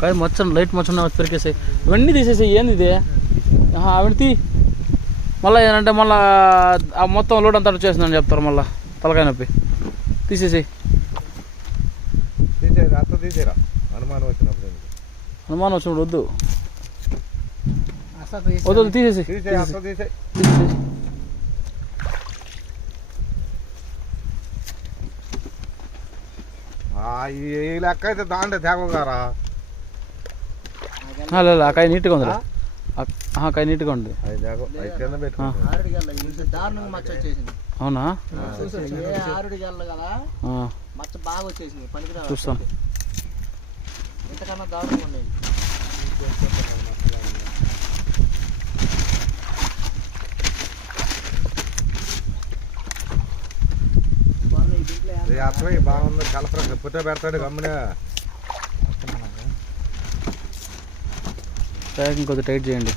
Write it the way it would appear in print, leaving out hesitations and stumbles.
కాయ మచ్చ లైట్ మచ్చ పెరికేసాయి. ఇవన్నీ తీసేసాయి. ఏంది ఇది? అవి తీ. మళ్ళీ ఏంటంటే మళ్ళీ ఆ మొత్తం లోడ్ అంతా వచ్చేసిందని చెప్తారు. మళ్ళీ తలకాయ నొప్పి. తీసేసాయి. అనుమానం వచ్చినప్పుడు వద్దు వద్దు తీసేసి. ఈ లెక్క అయితే దాంట్లో తేగగారా ఆ కాయ నీట్గా ఉంది. కాయ నీట్గా ఉంది. అవునా? చూస్తాను. ఇంతకన్నా దారుణంగా ఉండేది. బాగుంది. కలపర పుట్ట పెడతాడు గమ్మున. ఇంకొద్ది టైట్ చేయండి.